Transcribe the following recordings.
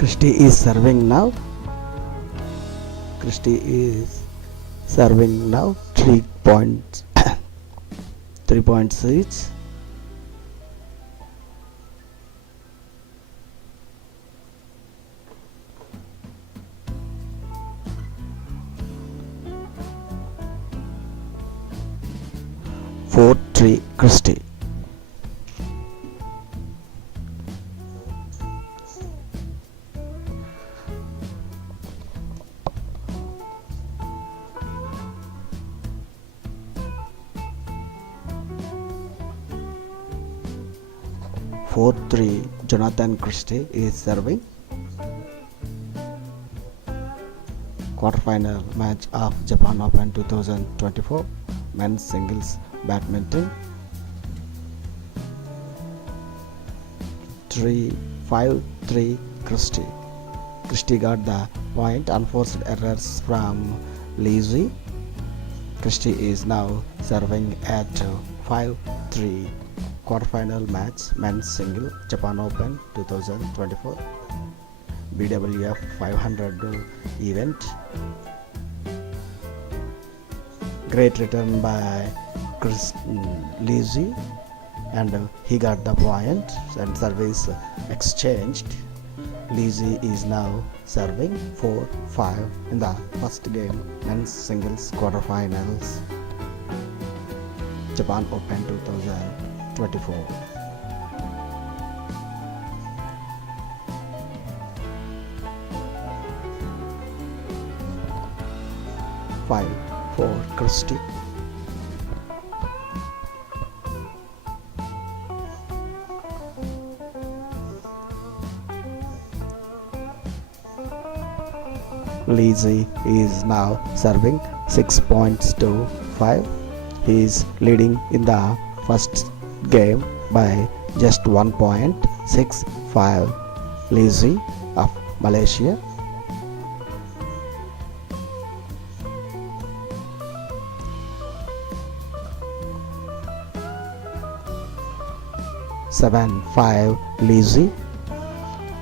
Christie is serving now. Christie is serving now. 3 points. 3 points each. Four three Christie. Four three Jonatan Christie is serving. Quarterfinal match of Japan Open 2024 men's singles badminton. 3-5-3 Christie. Christie got the point. Unforced errors from Zii. Christie is now serving at 5-3. Quarterfinal match men's single Japan Open 2024 BWF 500 event. Great return by Zii, and he got the point and service exchanged. Zii is now serving 4-5 in the first game men's singles quarterfinals Japan Open 2024. Five for Christie. Zii is now serving 6 points to 5. He is leading in the first game by just 1 point. 6-5. Zii of Malaysia. Seven five Zii.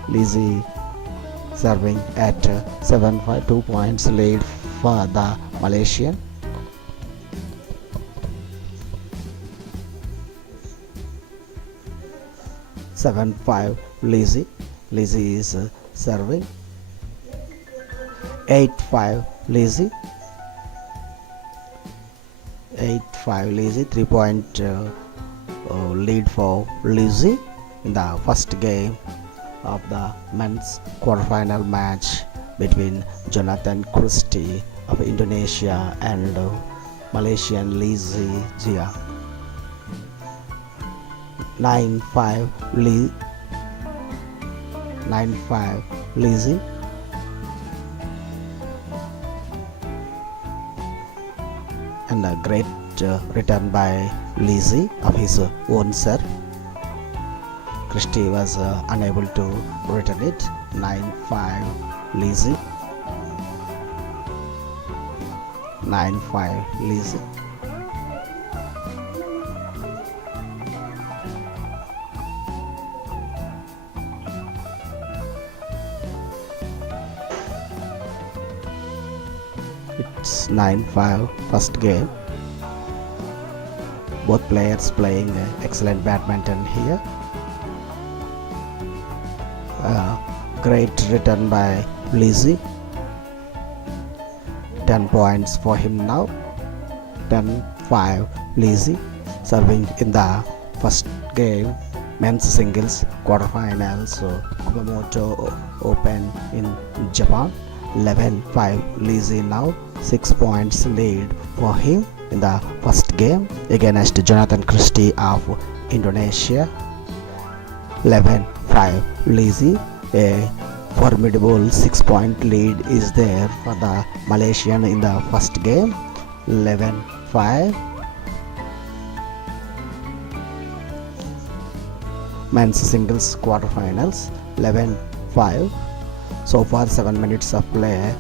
Zii serving at 7-5, 2 points lead for the Malaysian. Seven five Zii. Zii is serving 8-5 Zii. 8-5 Zii. 3 point lead for Zii in the first game of the men's quarterfinal match between Jonatan Christie of Indonesia and Malaysian Zii Jia. 9-5 Zii. And a great return by Zii of his own serve. Christie was unable to return it. 9-5 Zii. 9-5 Zii. It's 9-5 first game. Both players playing excellent badminton here. Great return by Zii. 10 points for him now. 10-5 Zii serving in the first game men's singles quarterfinals Kumamoto Open in Japan. 11-5 Zii now. 6 points lead for him in the first game against Jonatan Christie of Indonesia. 11-5 Zii. A formidable 6 point lead is there for the Malaysian in the first game. 11-5. Men's singles quarterfinals. 11-5. So far 7 minutes of play.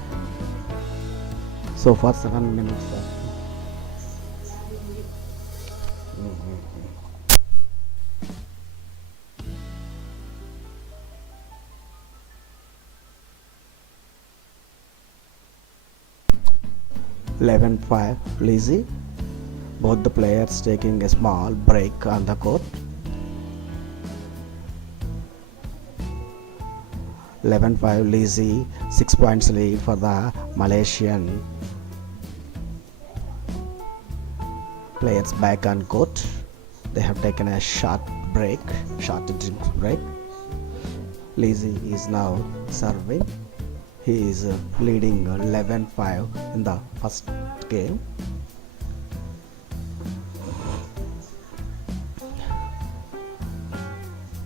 So far 7 minutes of 11-5 Lizzie. Both the players taking a small break on the court. 11-5 Lizzie, 6 points lead for the Malaysian players back on court. They have taken a short drink break. Lizzie is now serving. He is leading 11-5 in the first game.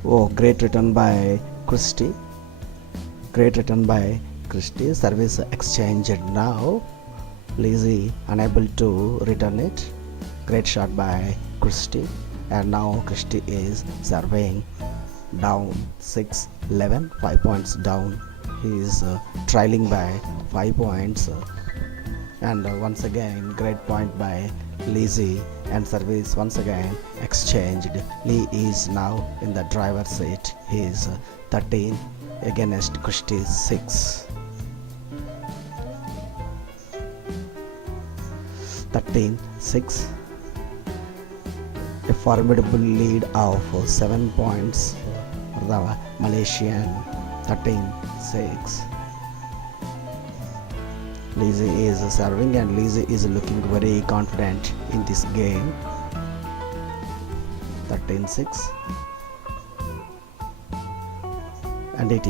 Oh, great return by Christie. Great return by Christie. Service exchanged now. Lizzie unable to return it. Great shot by Christie. And now Christie is serving down 6-11, 5 points down. He is trailing by 5 points. And once again, great point by Lizzie, and service once again exchanged. Lee is now in the driver's seat. He is 13 against Christie 6. 13-6. A formidable lead of 7 points for the Malaysian. 13-6. Lizzie is serving, and Lizzie is looking very confident in this game. 13-6. And it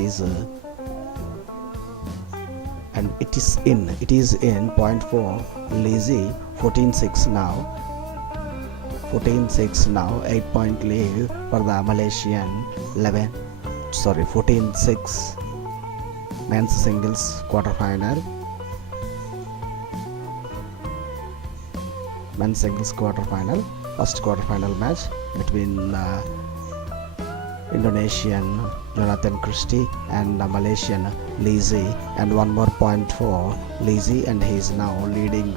is in point for Lizzie. 14-6 now. 14-6 now. 8 point lead for the Malaysian 14-6 men's singles quarterfinal. Men's singles quarterfinal. First quarterfinal match between Indonesian Jonatan Christie and Malaysian Zii, and one more point for Zii, and he is now leading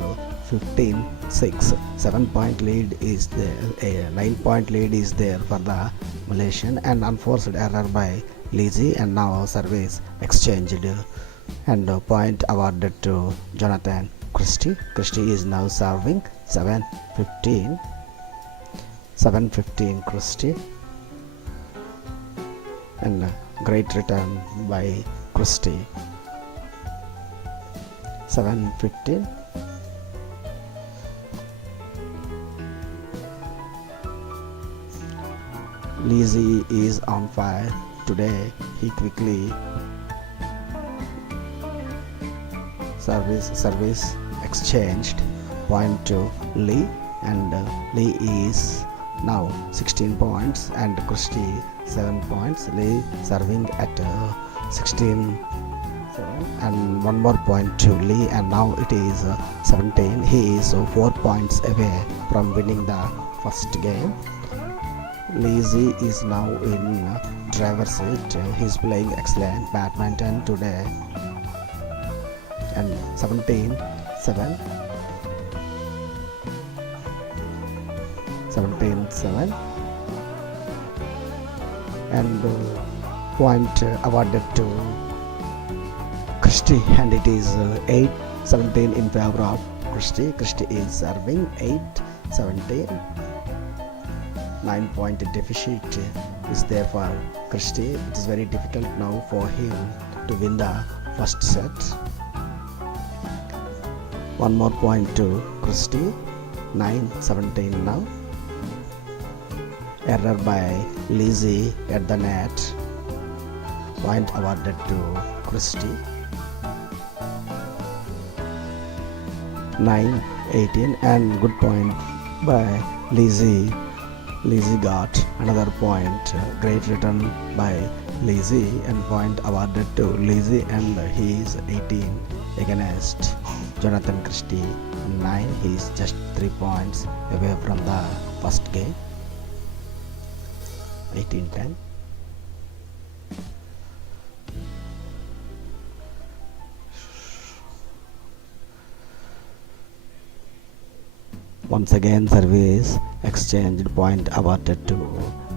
15-6. 7 point lead is there. A 9 point lead is there for the Malaysian, and unforced error by Zii, and now service exchanged and point awarded to Jonatan Christie. Christie is now serving. 7-15 Christie, and great return by Christie. 7-15. Zii is on fire today. He quickly service exchanged point to Lee, and Lee is now 16 points and Christie 7 points. Lee serving at 16, and one more point to Lee, and now it is 17. He is 4 points away from winning the first game. Zii is now in driver's seat. He is playing excellent badminton today. And 17-7. 17-7. And point awarded to Christie, and it is 8-17 in favor of Christie. Christie is serving 8-17. 9 point deficit is there for Christie. It is very difficult now for him to win the first set. One more point to Christie. 9-17 now. Error by Zii at the net. Point awarded to Christie. 9-18, and good point by Zii. Zii got another point. Great return by Zii, and point awarded to Zii, and he is 18 against Jonatan Christie 9. He is just 3 points away from the first game. 18-10. Once again, service exchanged, point awarded to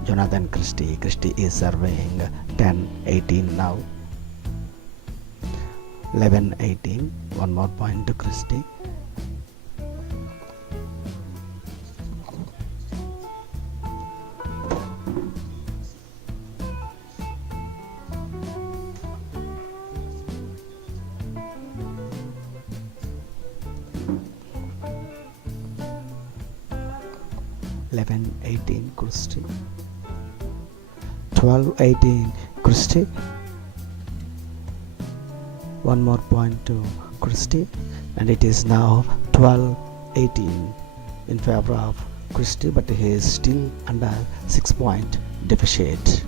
Jonatan Christie. Christie is serving 10-18 now. 11-18. One more point to Christie. 11-18 Christie. 12-18 Christie. One more point to Christie, and it is now 12-18 in favor of Christie, but he is still under 6-point deficit.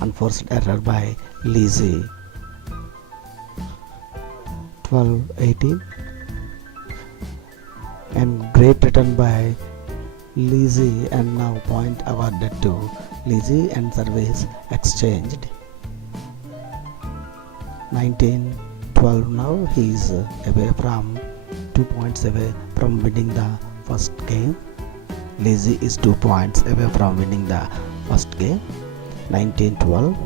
Unforced error by Zii. 12-18, and great return by Zii, and now point awarded to Zii and service exchanged. 19-12 now. He is away from 2 points away from winning the first game. Zii is 2 points away from winning the first game. 19-12,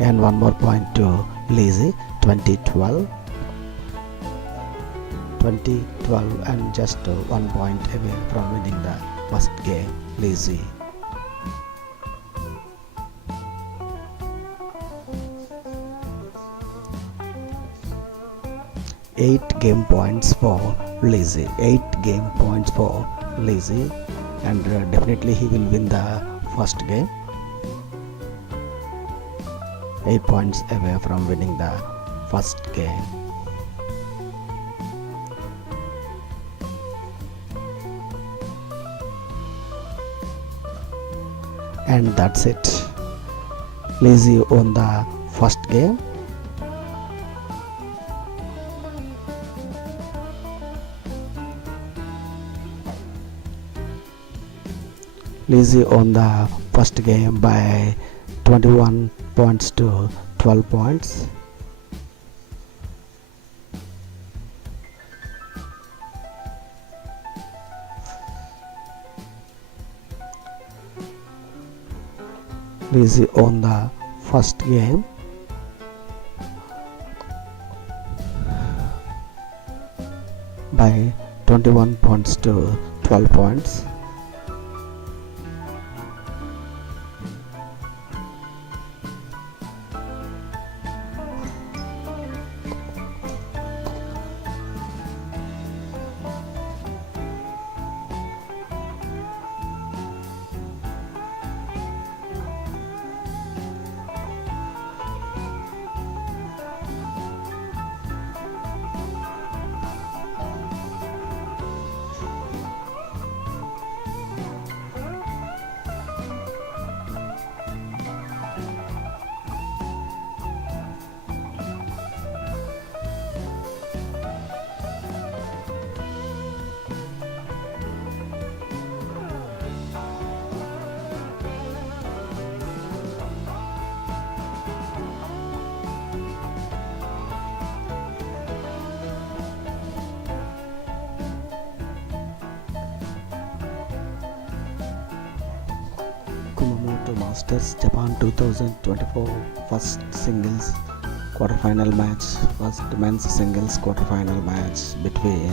and one more point to Zii. 20-12, and just 1 point away from winning the first game. Zii. Eight game points for Zii. 8 game points for Zii, and definitely he will win the first game. 8 points away from winning the first game. And that's it. Zii won the first game. Zii won the first game by 21 points to 12 points. Zii won the first game by 21 points to 12 points. Kumamoto Masters Japan 2024 first singles quarterfinal match, first men's singles quarterfinal match between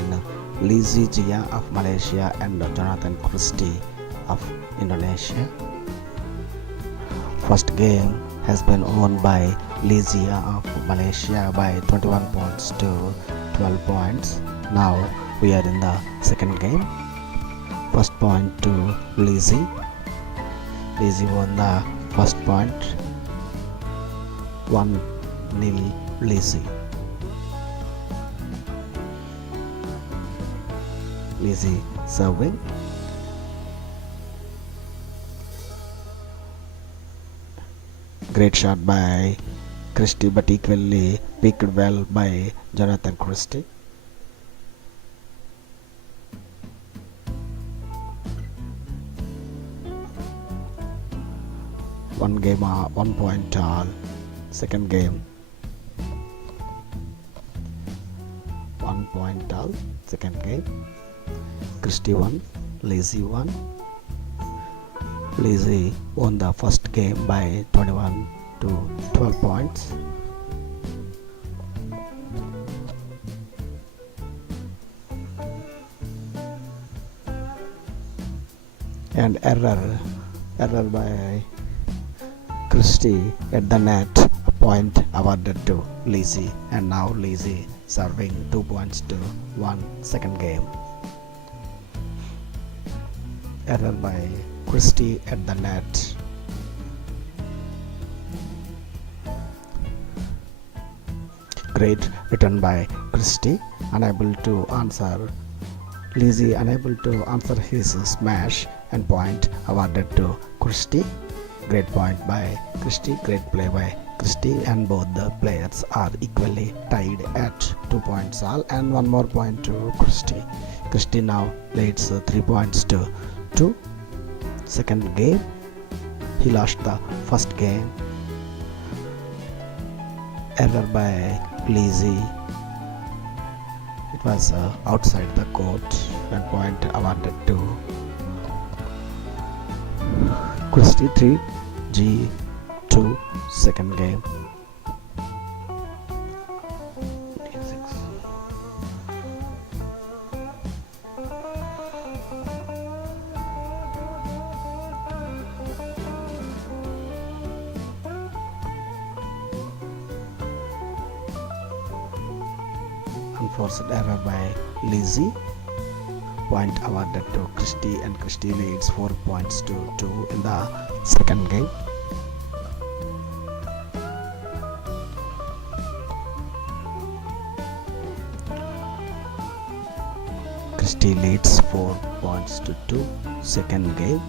Zii Jia of Malaysia and Jonatan Christie of Indonesia. First game has been won by Zii Jia of Malaysia by 21 points to 12 points. Now we are in the second game. First point to Zii. Zii won the first point 1-0 Zii. Zii serving. Great shot by Christie, but equally picked well by Jonatan Christie. One game, 1 point all. Second game, 1 point all. Second game, Christie won, Zii won. Zii won the first game by 21 to 12 points. And error by Christie at the net, a point awarded to Zii, and now Zii serving 2 points to 1 second game. Error by Christie at the net. Great return by Christie, unable to answer. Zii unable to answer his smash, and point awarded to Christie. Great point by Christie, great play by Christie, and both the players are equally tied at 2 points all, and one more point to Christie. Christie now leads 3 points to 2. Second game, he lost the first game. Error by Zii. It was outside the court, and point awarded to Christie. 3 G 2. Second game. Unforced error by Zii. Point awarded to Christie, and Christie leads 4 points to 2 in the second game. Christie leads 4 points to 2. Second game,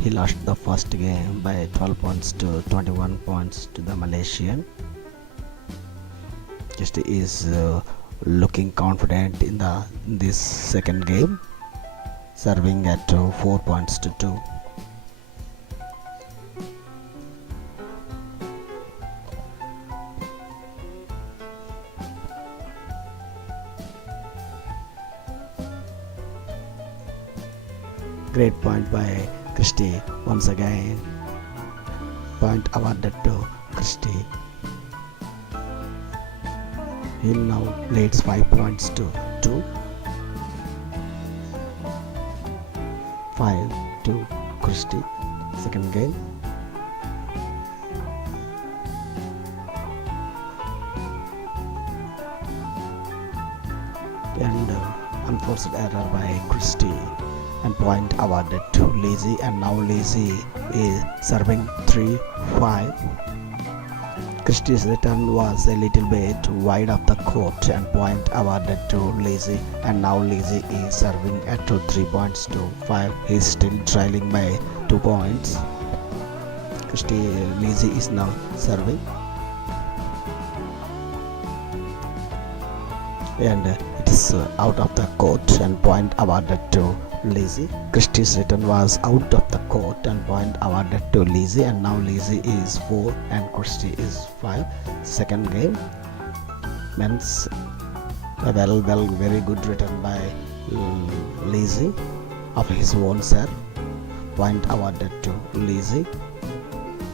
he lost the first game by 12 points to 21 points to the Malaysian. Christie is looking confident in this second game, serving at 4 points to 2. Great point by Christie once again. Point awarded to Christie. He now leads 5 points to 2. 5 to Christie. Second game. And unforced error by Christie, and point awarded to Zii, and now Zii is serving 3-5. Christie's return was a little bit wide of the court, and point awarded to Zii, and now Zii is serving at 3 points to 5. He is still trailing by 2 points. Zii is now serving, and it is out of the court, and point awarded to Zii. Christie's return was out of the court, and point awarded to Zii, and now Zii is 4 and Christie is 5. Second game, men's very good return by Zii of his own serve. Point awarded to Zii.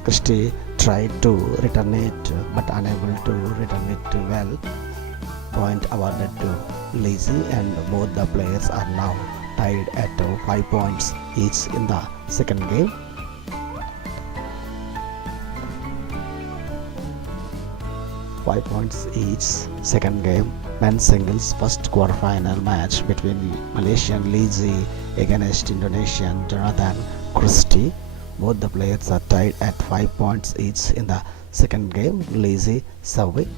Christie tried to return it but unable to return it well. Point awarded to Zii, and both the players are now tied at 5 points each in the second game. Five points each. Second game, men's singles first quarterfinal match between Malaysian Zii against Indonesian Jonatan Christie. Both the players are tied at 5 points each in the second game. Zii serving.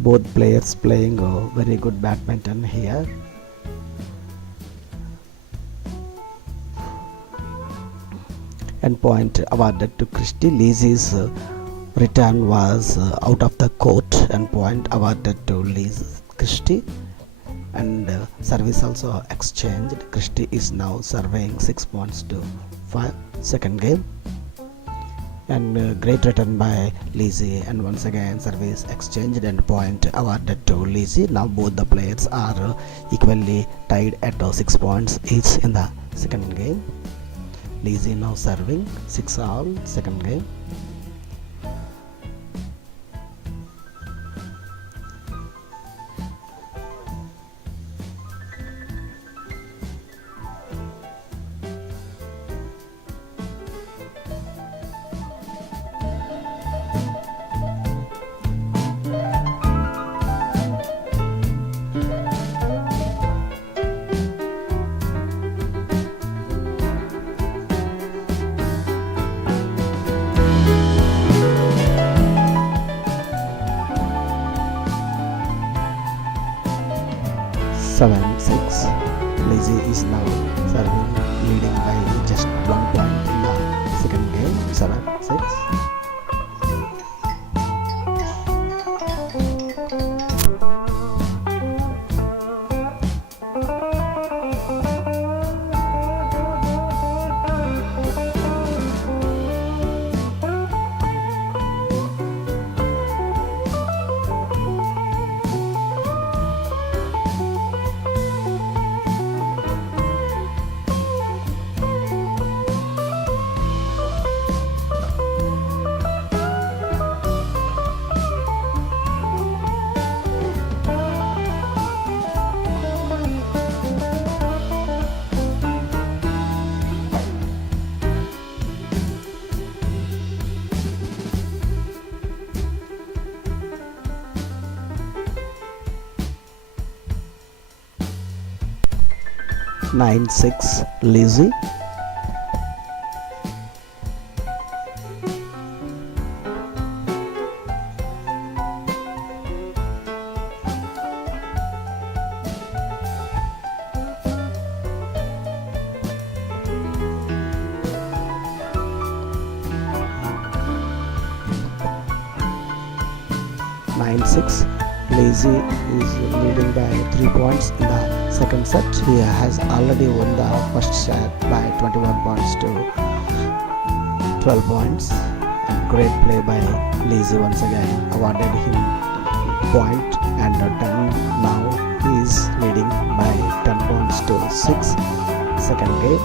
Both players playing very good badminton here. And point awarded to Christie. Zii's return was out of the court, and point awarded to Christie, and service also exchanged. Christie is now serving 6 points to 5. Second game, and great return by Zii, and once again service exchanged and point awarded to Zii. Now both the players are equally tied at 6 points each in the second game. Zii now serving 6-all. Second game. 7-6. Lizzie is now serving, leading by just 1 point in the second game. 7-6. 9-6. Lizzie. Lizzie is leading by 3 points in the second set. He has already won the first set by 21 points to 12 points. And great play by Lizzie once again, awarded him point, and then now he is leading by 10 points to 6. Second game,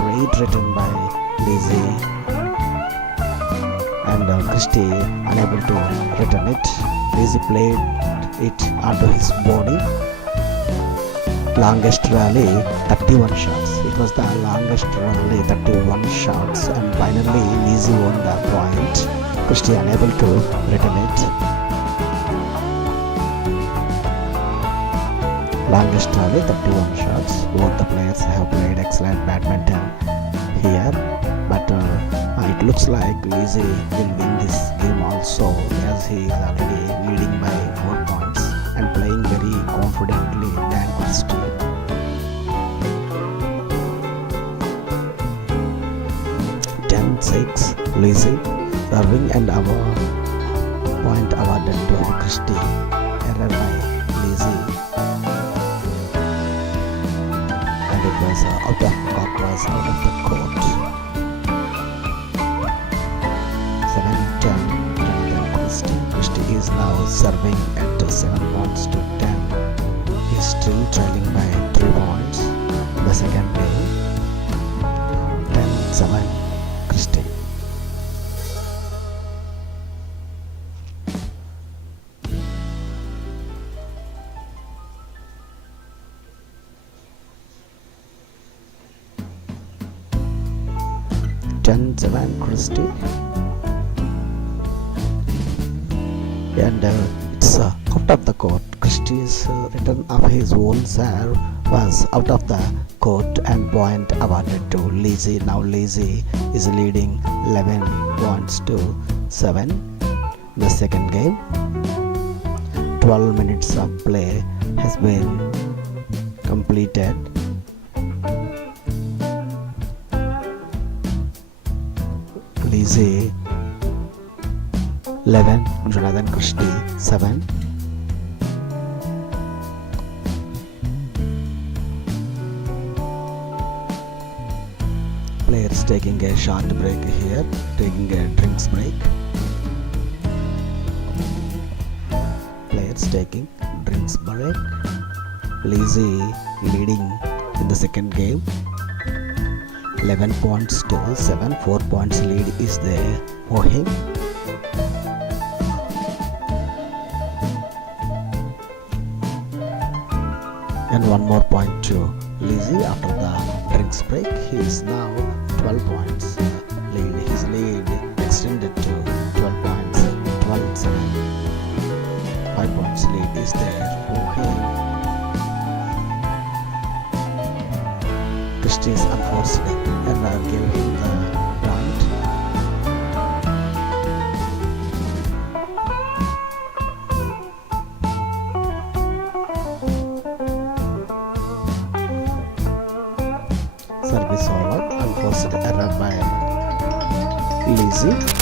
great return by Lizzie, and Christie unable to return it. Lizzie played it onto his body. Longest rally, 31 shots. It was the longest rally, 31 shots, and finally Lizzie won the point. Christie unable to return it. Longest rally, 31 shots. Both the players have played excellent badminton here, but it looks like Lizzie will win this game also, as he is already leading by 4 points and playing very confidently than Christie. Lizzie serving, and our point awarded to Christie. Error by Lizzie, and it was out of the court. 7-10. Jonatan Christie. Christie is now serving at 7 points to 10. He is still trailing by 3 points. The second game. 10-7. Christie. Christie, and it's out of the court. Christie's return of his own serve was out of the court, and point awarded to Lizzie. Now Lizzie is leading 11 points to 7. The second game, 12 minutes of play has been completed. Zii 11, Jonatan Christie 7. Players taking a short break here, taking a drinks break. Players taking drinks break. Lizzie leading in the second game, 11 points to 7. 4 points lead is there for him. And one more point to Lizzie after the drinks break. He is now 12 points lead. His lead extended to 12 points. 12-7. 5 points lead is there for him. Christie's unforced error gave him the point. Lizzie.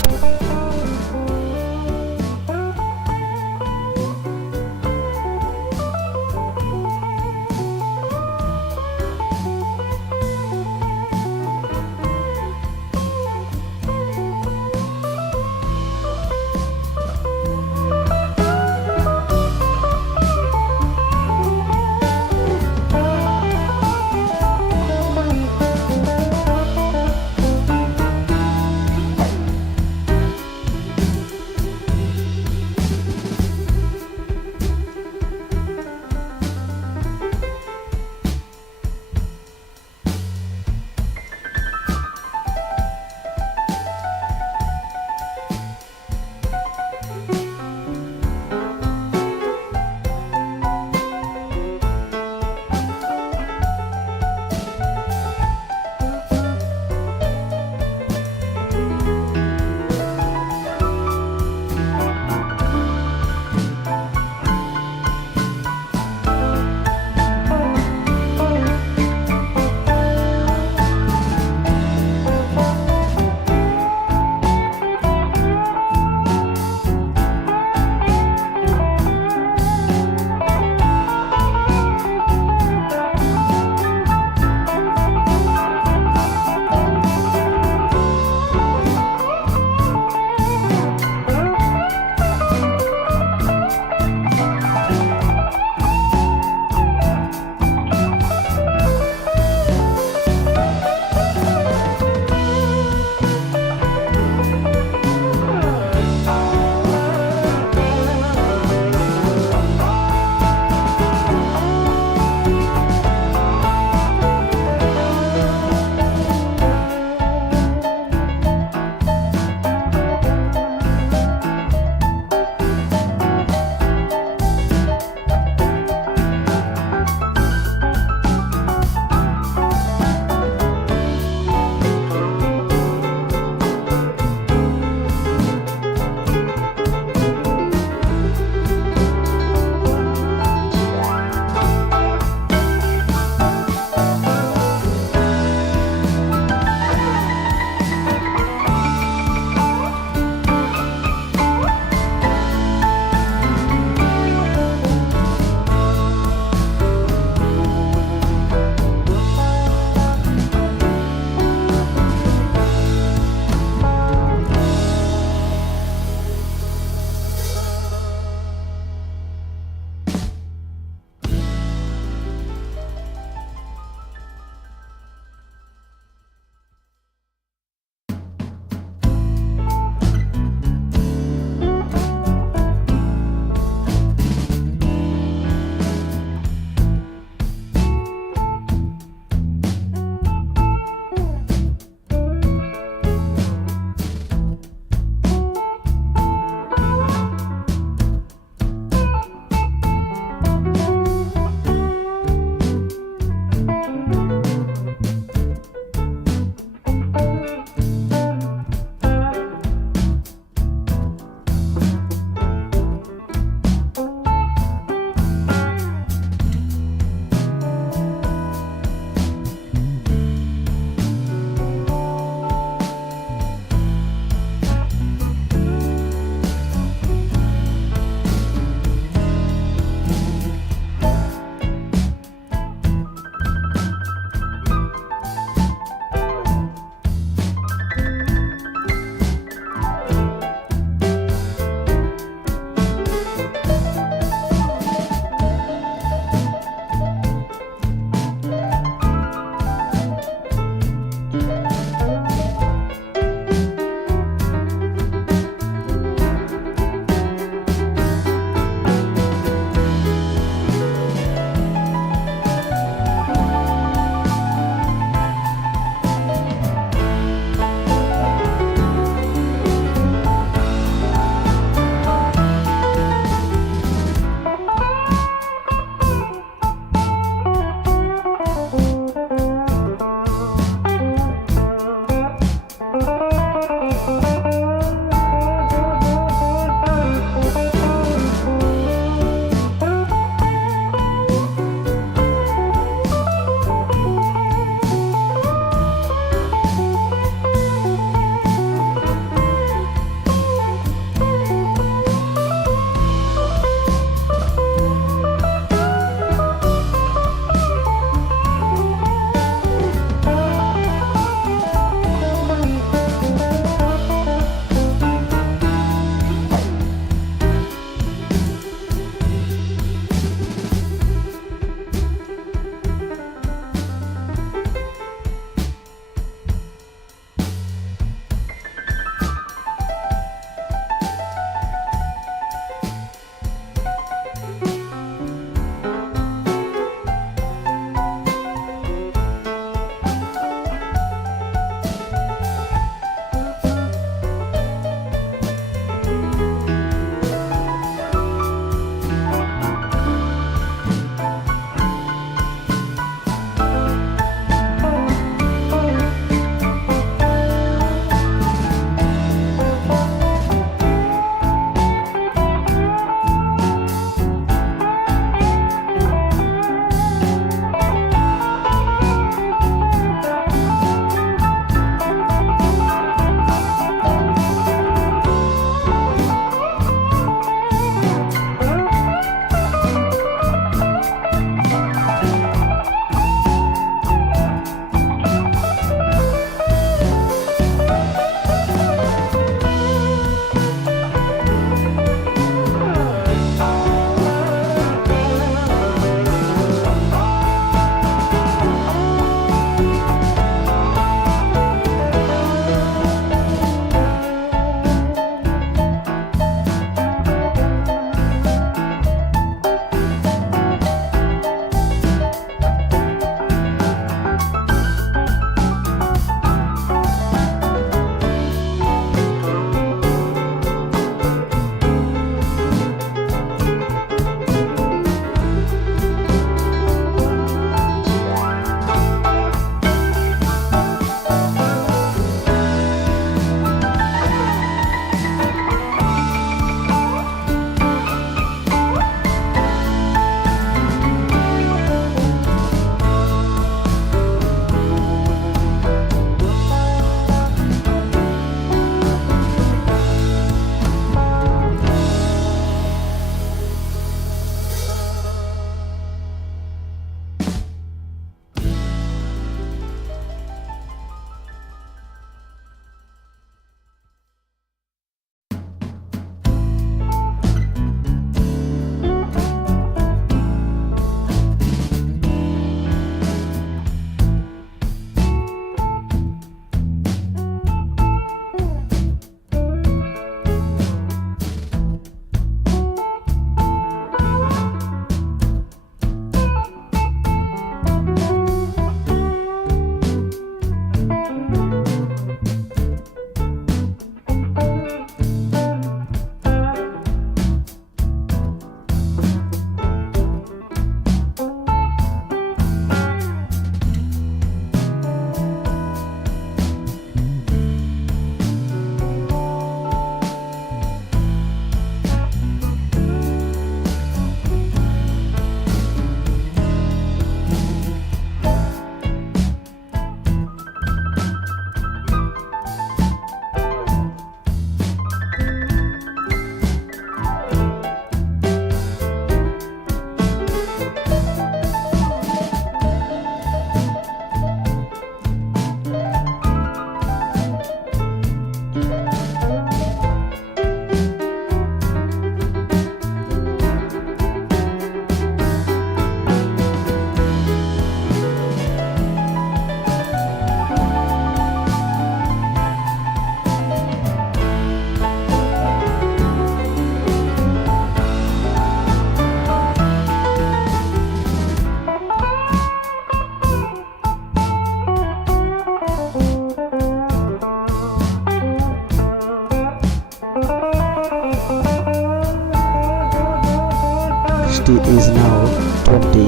Christie is now 20,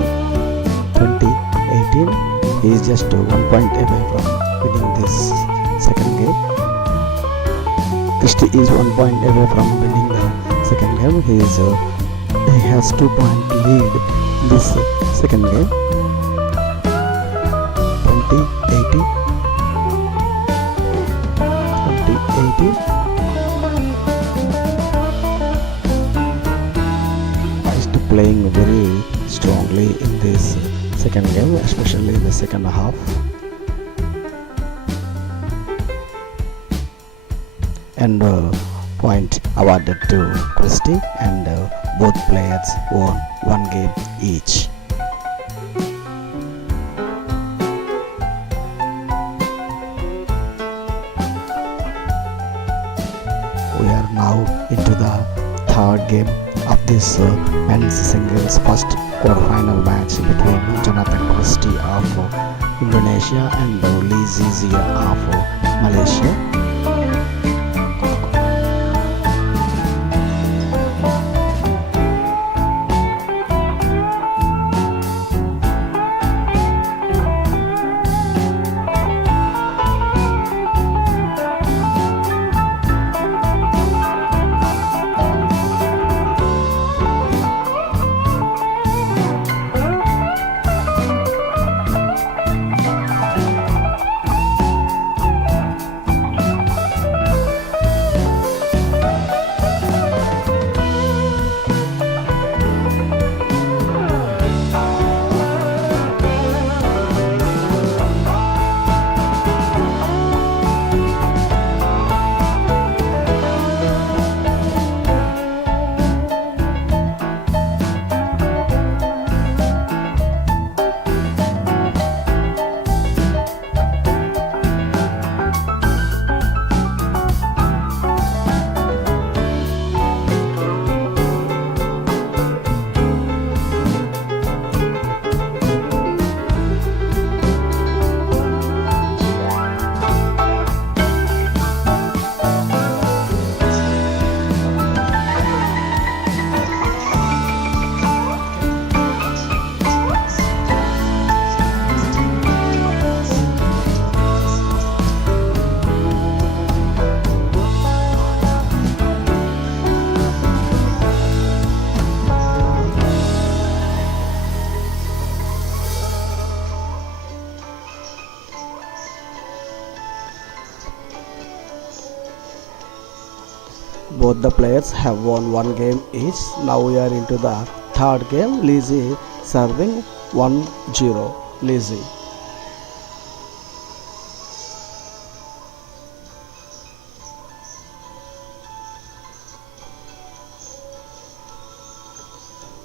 2018. He is just 1 point away from winning this second game. Christie is 1 point away from winning the second game. He has 2 point lead in this second game. 2018. Is playing very strongly in this second game, especially the second half. And point awarded to Christie, and both players won 1 game each. We are now into the third game of this men's singles first quarterfinal match between Jonatan Christie of Indonesia and Zii Jia of Malaysia. Both the players have won 1 game each. Now we are into the third game. Zii serving 1-0. Zii.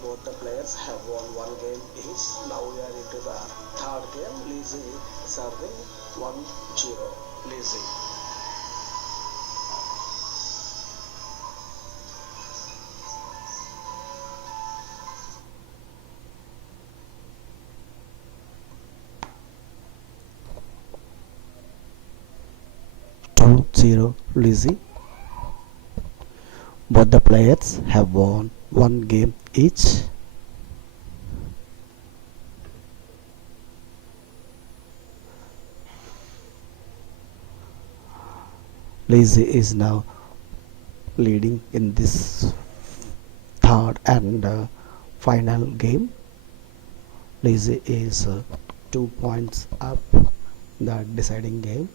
Both the players have won 1 game each. Now we are into the third game. Zii serving 1-0. Zii. Zii. Both the players have won 1 game each. Zii is now leading in this third and final game. Zii is 2 points up the deciding game.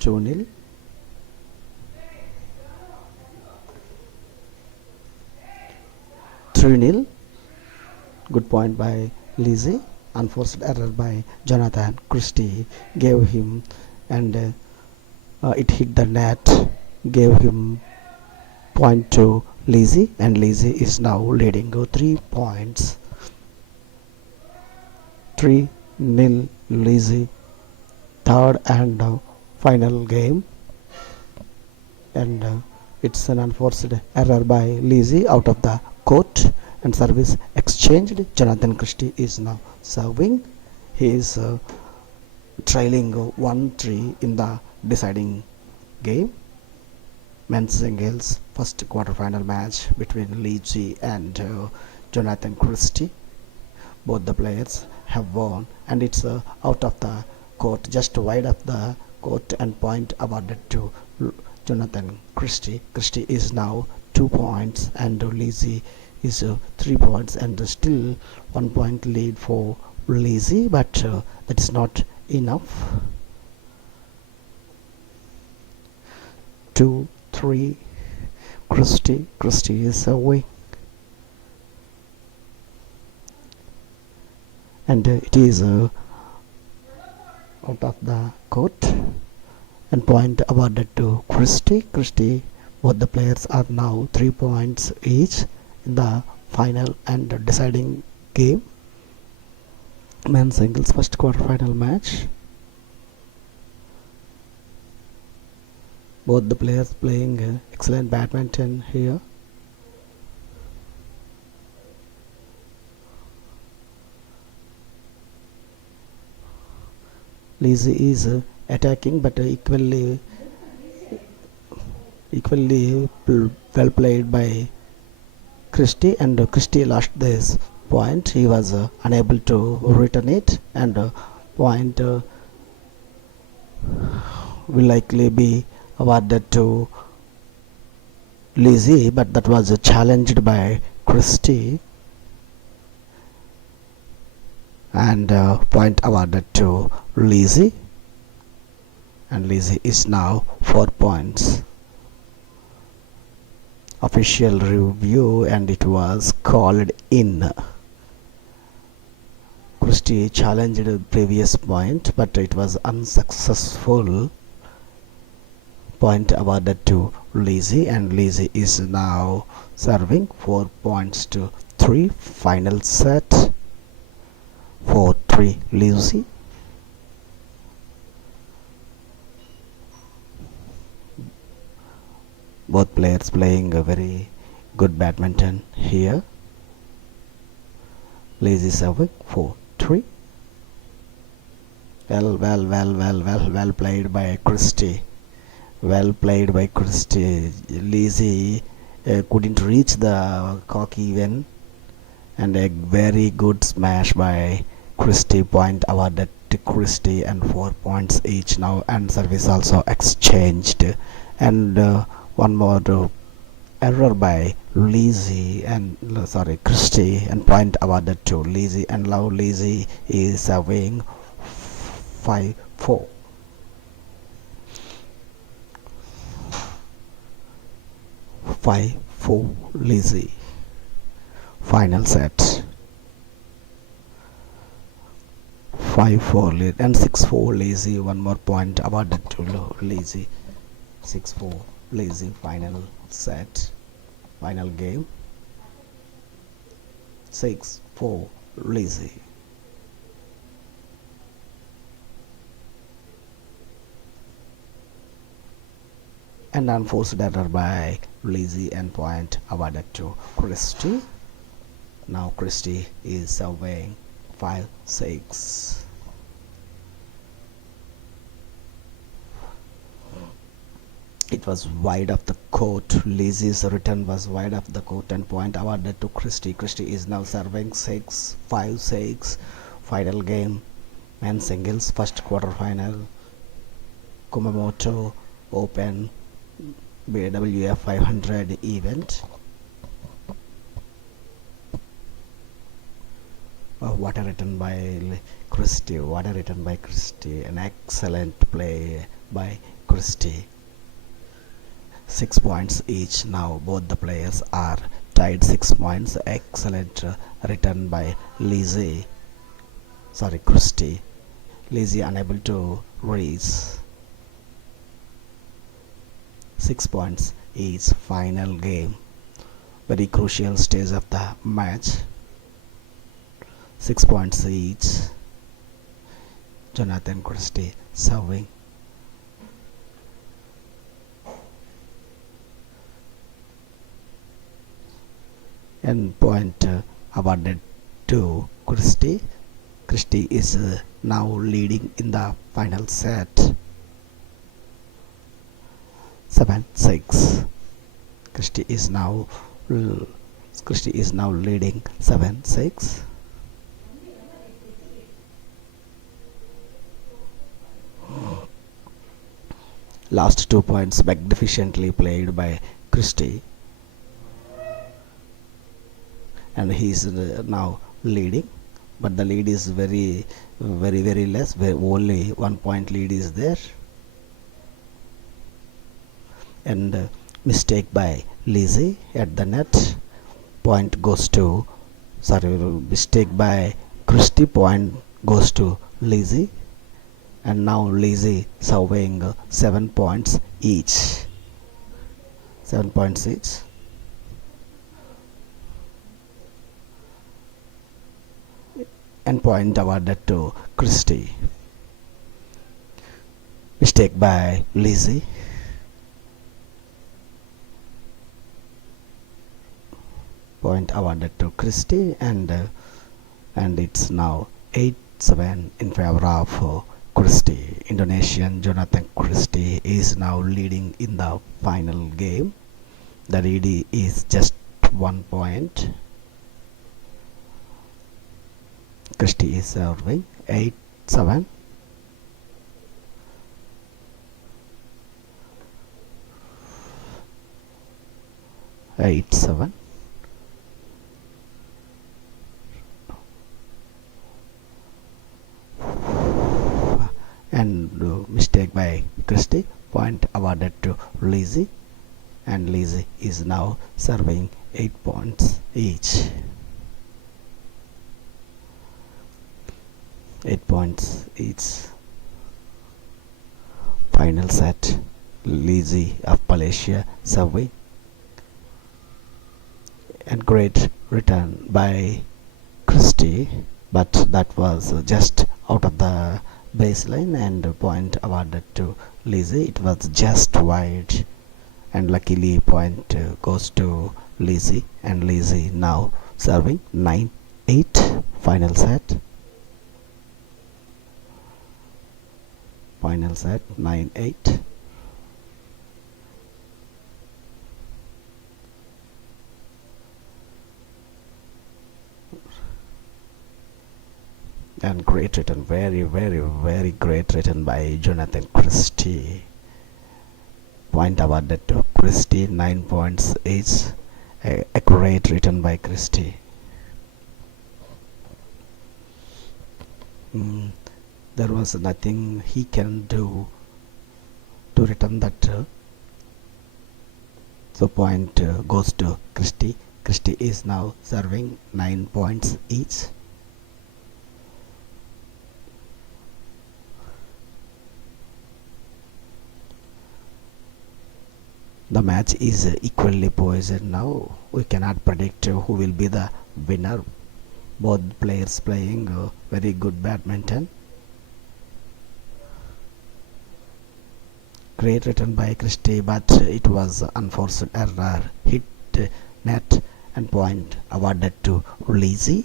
2-0. Good point by Zii. Unforced error by Jonatan Christie gave him, and it hit the net, gave him point to Zii, and Zii is now leading 3 points. 3-0 Zii. Third and final game, and it's an unforced error by Zii out of the court, and service exchanged. Jonatan Christie is now serving. He is trailing 1-3 in the deciding game. men's singles first quarterfinal match between Zii Jia and Jonatan Christie. Both the players have won, and it's out of the court, just wide of the court, and point awarded to Jonatan Christie. Christie is now 2 points, and Zii is 3 points, and still 1 point lead for Zii, but that is not enough. 2-3. Christie is away, and it is out of the court, and point awarded to Christie. Both the players are now 3 points each in the final and deciding game, men's singles first quarterfinal match. Both the players playing excellent badminton here. Zii is attacking, but equally well played by Christie, and Christie lost this point. He was unable to return it, and point will likely be awarded to Zii, but that was challenged by Christie, and point awarded to Zii, and Zii is now 4 points. Official review, and it was called in. Christie challenged the previous point, but it was unsuccessful. Point awarded to Zii, and Zii is now serving 4 points to 3. Final set 4-3 Zii. Both players playing a very good badminton here. Zii serving 4-3. Well played by Christie. Well played by Christie. Zii couldn't reach the cock even, and a very good smash by Christie. Point awarded to Christie, and 4 points each now, and service also exchanged, and one more error by Christie, and point awarded to Zii, and now Zii is serving 5-4. 5-4 Zii. Final set 5-4 lead, and 6-4 Zii. One more point awarded to Zii. 6-4 Zii. Final set, final game 6-4 Zii. And unforced error by Zii, and point awarded to Christie. Now Christie is serving 5-6. It was wide of the court. Zii's return was wide of the court, and point awarded to Christie. Christie is now serving 5-6. Final game, men's singles first quarterfinal, Kumamoto Open BWF 500 event. What a return by Christie. An excellent play by Christie. 6 points each now. Both the players are tied 6 points. Excellent return by Christie. Zii unable to reach. 6 points each. Final game, very crucial stage of the match. 6 points each. Jonatan Christie serving. And point awarded to Christie. Christie is now leading in the final set 7-6. Christie is now leading 7-6. Last 2 points magnificently played by Christie, and he is now leading, but the lead is very less. Only 1 point lead is there, and mistake by Zii at the net. Point goes to mistake by Christie. Point goes to Zii, and now Zii serving 7 points each. 7 points each. And point awarded to Christie. Mistake by Zii. Point awarded to Christie, and it's now 8-7 in favor of Christie. Indonesian Jonatan Christie is now leading in the final game. The lead is just 1 point. Christie is serving 8-7. And mistake by Christie. Point awarded to Zii, and Zii is now serving 8 points each. 8 points each. Final set. Zii of Malaysia serving, and great return by Christie, but that was just out of the baseline, and point awarded to Zii. It was just wide, and luckily point goes to Zii, and Zii now serving 9-8. Final set. Final set 9-8. And great return, very great return by Jonatan Christie. Point awarded to Christie, 9 points each. A great return by Christie. There was nothing he can do to return that. So point goes to Christie. Christie is now serving 9 points each. The match is equally poised now. We cannot predict who will be the winner. Both players playing very good badminton. Great return by Christie, but it was unforced error. Hit net, and point awarded to Zii.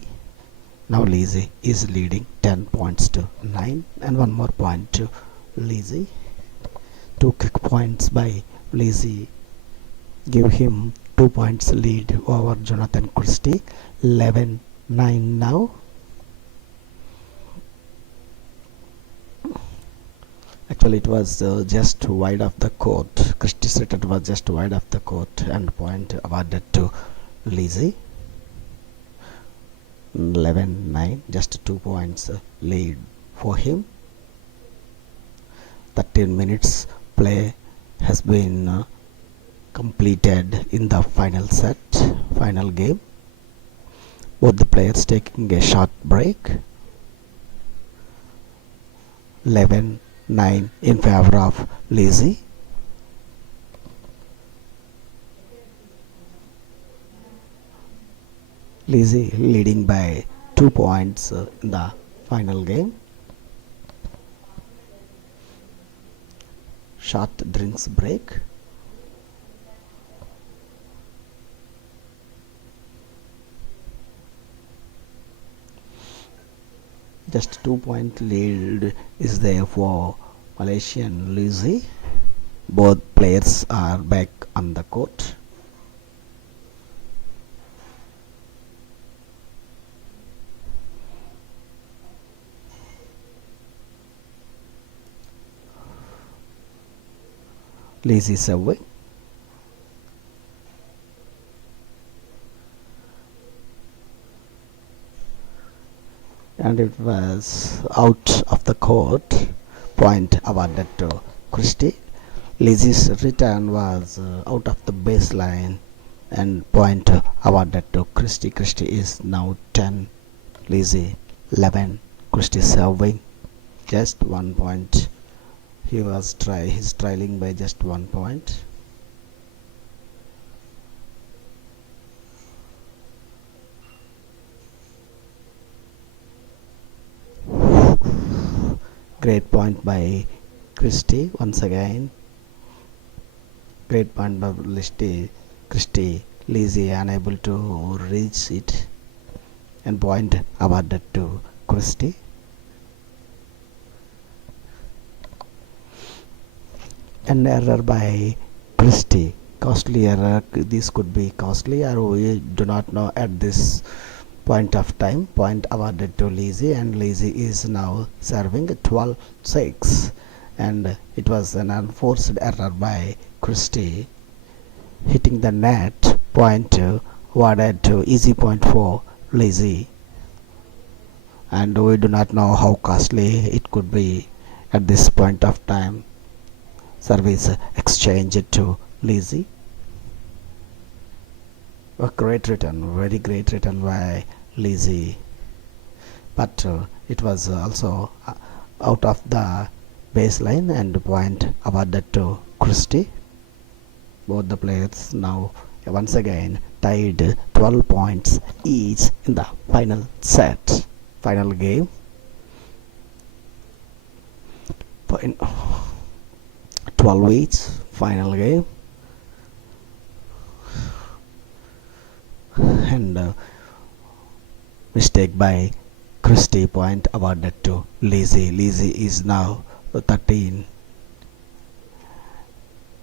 Now Zii is leading 10 points to 9, and 1 more point to Zii. 2 quick points by Zii give him 2 points lead over Jonatan Christie. 11-9 now. Actually, it was just wide of the court. Christie's return was just wide of the court, and point awarded to Zii. 11-9, just 2 points lead for him. 13 minutes play has been completed in the final set, final game. Both the players taking a short break. 11-9 in favor of Zii. Zii leading by 2 points in the final game. Short drinks break. Just 2 point lead is there for Malaysian Zii. both players are back on the court. Lazy serving. And it was out of the court. Point awarded to Christie. Lazy's return was out of the baseline and point awarded to Christie. Christie is now 10, Lazy 11. Christie serving just 1 point. He's trailing by just 1 point. Great point by Christie once again. Great point by Christie. Lazy unable to reach it and point awarded to Christie. An error by Christie. Costly error. This could be costly, or we do not know at this point of time. Point awarded to Lazy, and Lazy is now serving 12-6, and it was an unforced error by Christie hitting the net. Point awarded to easy point for Lazy, and we do not know how costly it could be at this point of time. Service exchanged to Lazy. A great return, very great return by Lazy, but it was also out of the baseline and point awarded to Christie. Both the players now once again tied 12 points each in the final set, final game. In 12 each, final game. And mistake by Christie, point awarded to Lazy. Lazy is now 13,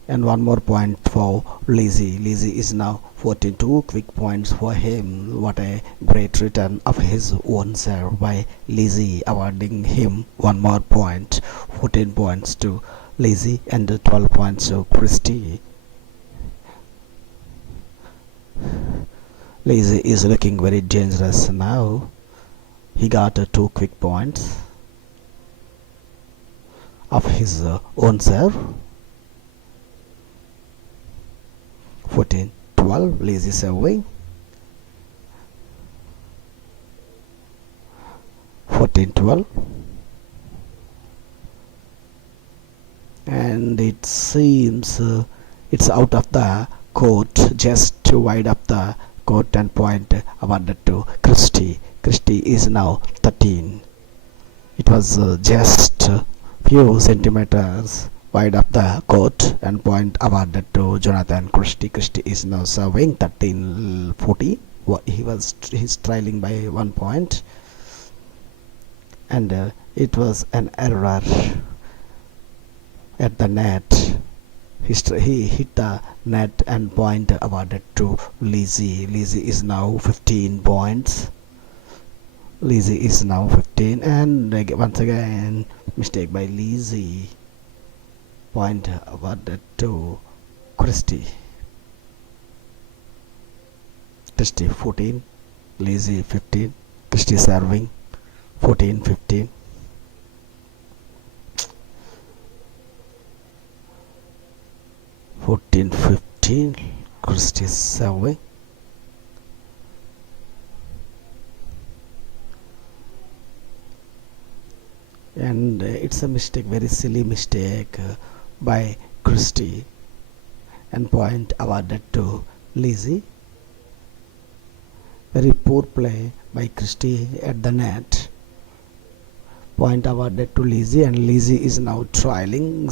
and one more point for Lazy. Lazy is now 14. 2 quick points for him. What a great return of his own serve by Lazy, awarding him one more point. 14 points to Lazy and 12 points to Christie. Lazy is looking very dangerous now. He got 2 quick points of his own serve. 14-12, Lazy serving. 14-12. And it seems it's out of the court, just to wide up the court, and point awarded to Christie. Christie is now 13. It was just few centimeters wide up the court, and point awarded to Jonatan Christie. Christie is now serving 13-14. He's trailing by 1 point, and it was an error at the net. He hit the net and point awarded to Lazy. Lazy is now 15 points. Lazy is now 15, and once again mistake by Lazy. Point awarded to Christie. Christie 14, Lazy 15. Christie serving 14-15. Christie serving. And it's a mistake, very silly mistake by Christie, and point awarded to Lazy. Very poor play by Christie at the net. Point awarded to Lazy, and Lazy is now leading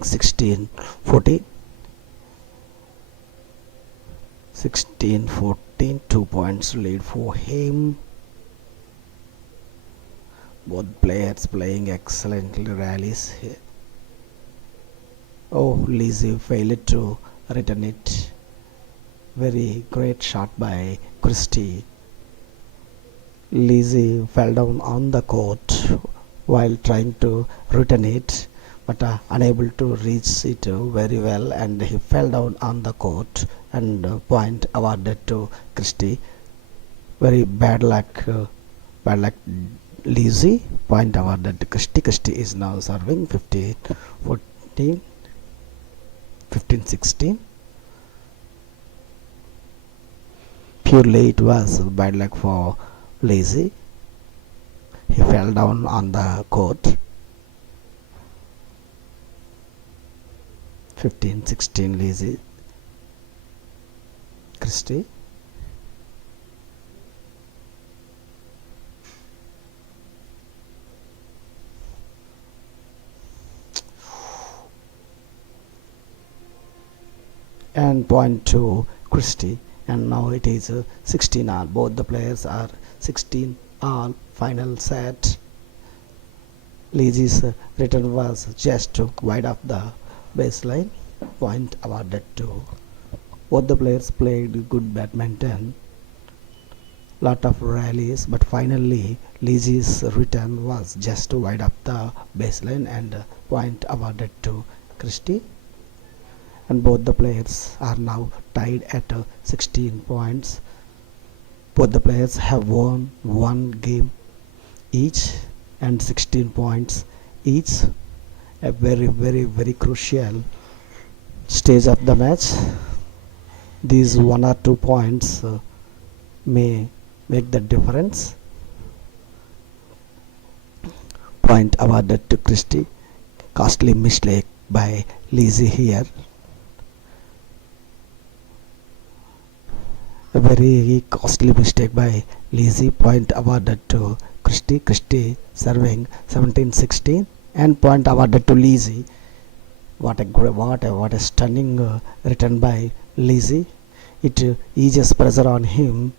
16-14. 16-14, 2 points lead for him. Both players playing excellently rallies here. Oh, Lizzie failed to return it. Very great shot by Christie. Lizzie fell down on the court while trying to return it, but unable to reach it very well, and he fell down on the court, and point awarded to Christie. Very bad luck Lizzie. Point awarded to Christie. Christie is now serving 15-14, 15-16. Purely it was bad luck for Lizzie. He fell down on the court. 15-16 Lizzie. Christie. And point to Christie, and now it is 16 all. Both the players are 16 all. Final set. Lizzie's return was just wide of the baseline. Point awarded to both the players. Played good badminton, lot of rallies, but finally Lizzie's return was just wide of the baseline, and point awarded to Christie. And both the players are now tied at 16 points. Both the players have won one game each and 16 points each. A very crucial stage of the match. These 1 or 2 points may make the difference. Point awarded to Christie. Costly mistake by Lizzie here. A very costly mistake by Lizzie. Point awarded to Christie. Christie serving 17-16, and point awarded to Lizzie. What a stunning return by Lizzie. It eases pressure on him.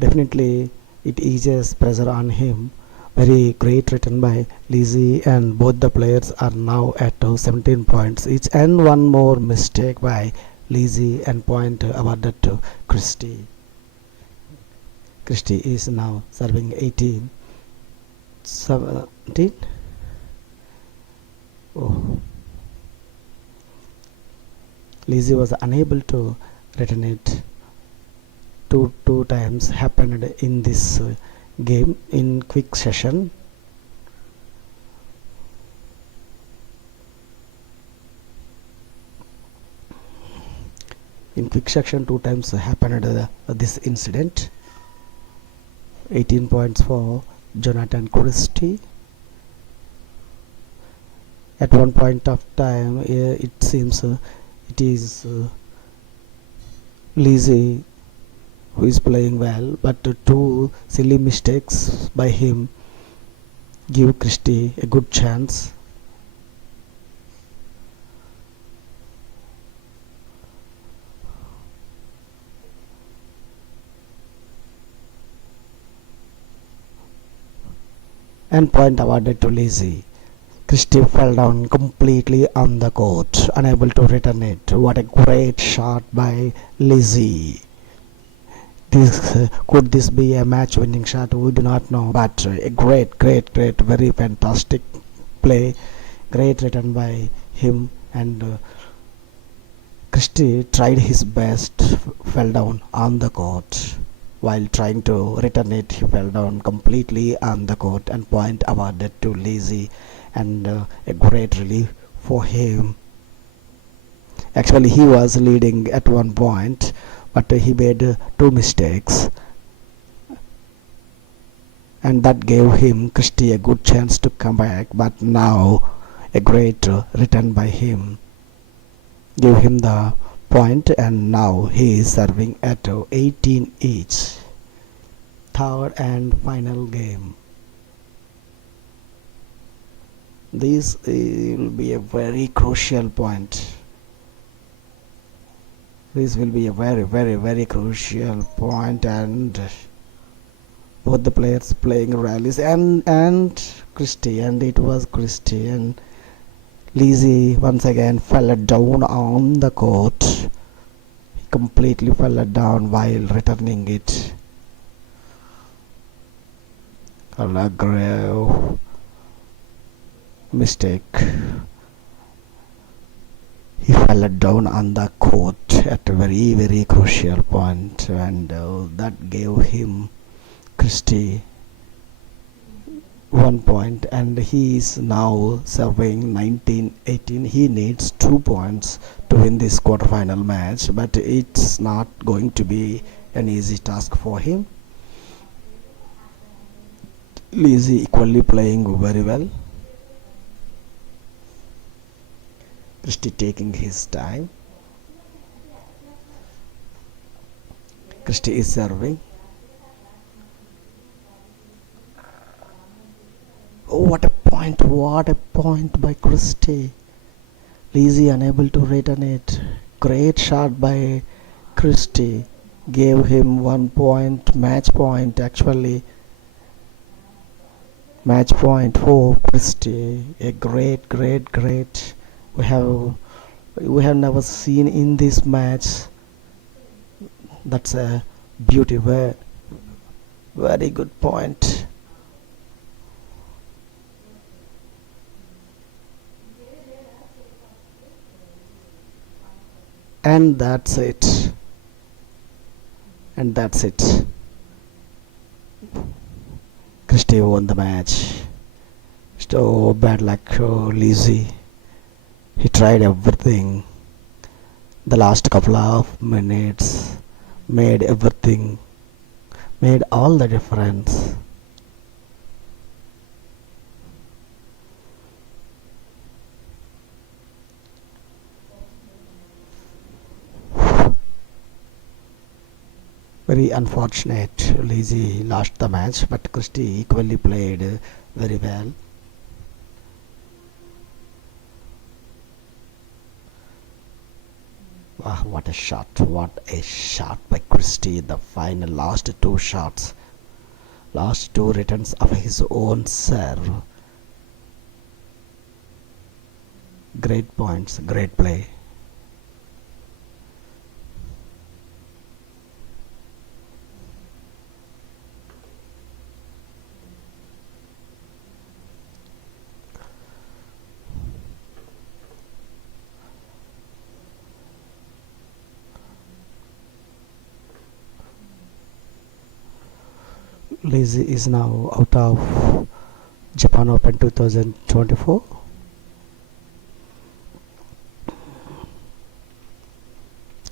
Definitely it eases pressure on him. Very great return by Lizzie, and both the players are now at 17 points each, and one more mistake by Lizzie, and point awarded to Christie. Christie is now serving 18-17. Oh. Lizzie was unable to return it. Two times happened in this game in quick session. In quick section 2 times happened this incident. 18 points for Jonatan Christie. At one point of time it seems it is Lizzie who is playing well, but 2 silly mistakes by him give Christie a good chance. And point awarded to Lizzie. Christie fell down completely on the court, unable to return it. What a great shot by Lizzie. Could this be a match-winning shot? We do not know, but a great, very fantastic play. Great return by him, and Christie tried his best, fell down on the court. While trying to return it, he fell down completely on the court, and point awarded to Lizzie, and a great relief for him. Actually, he was leading at one point, but he made 2 mistakes, and that gave him, Christie, a good chance to come back. But now a great return by him gave him the point, and now he is serving at 18 each. Third and final game. This will be a very crucial point. This will be a very crucial point, and both the players playing rallies, and Christie, and it was Christie, and Zii once again fell down on the court. He completely fell down while returning it. A grave mistake. He fell down on the court at a very crucial point, and that gave him Christie 1 point, and he is now serving 19-18. He needs 2 points to win this quarterfinal match, but it's not going to be an easy task for him. Zii equally playing very well. Christie taking his time. Christie is serving. Oh, what a point! What a point by Christie. Zii unable to return it. Great shot by Christie. Gave him 1 point, match point actually. Match point for Christie. A great. We have never seen in this match. That's a beauty. Very good point. And that's it. Christie won the match. So bad luck for Zii. He tried everything. The last couple of minutes made everything, made all the difference. Very unfortunate, Zii lost the match, but Christie equally played very well. Wow, what a shot by Christie. The final last 2 shots, last 2 returns of his own serve. Great points, great play. Zii is now out of Japan Open 2024.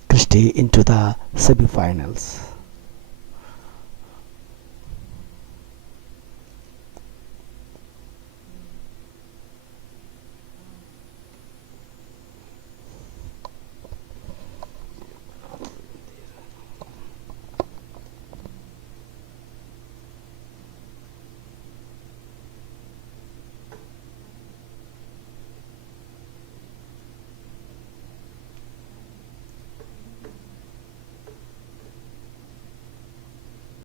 Christie into the semi-finals.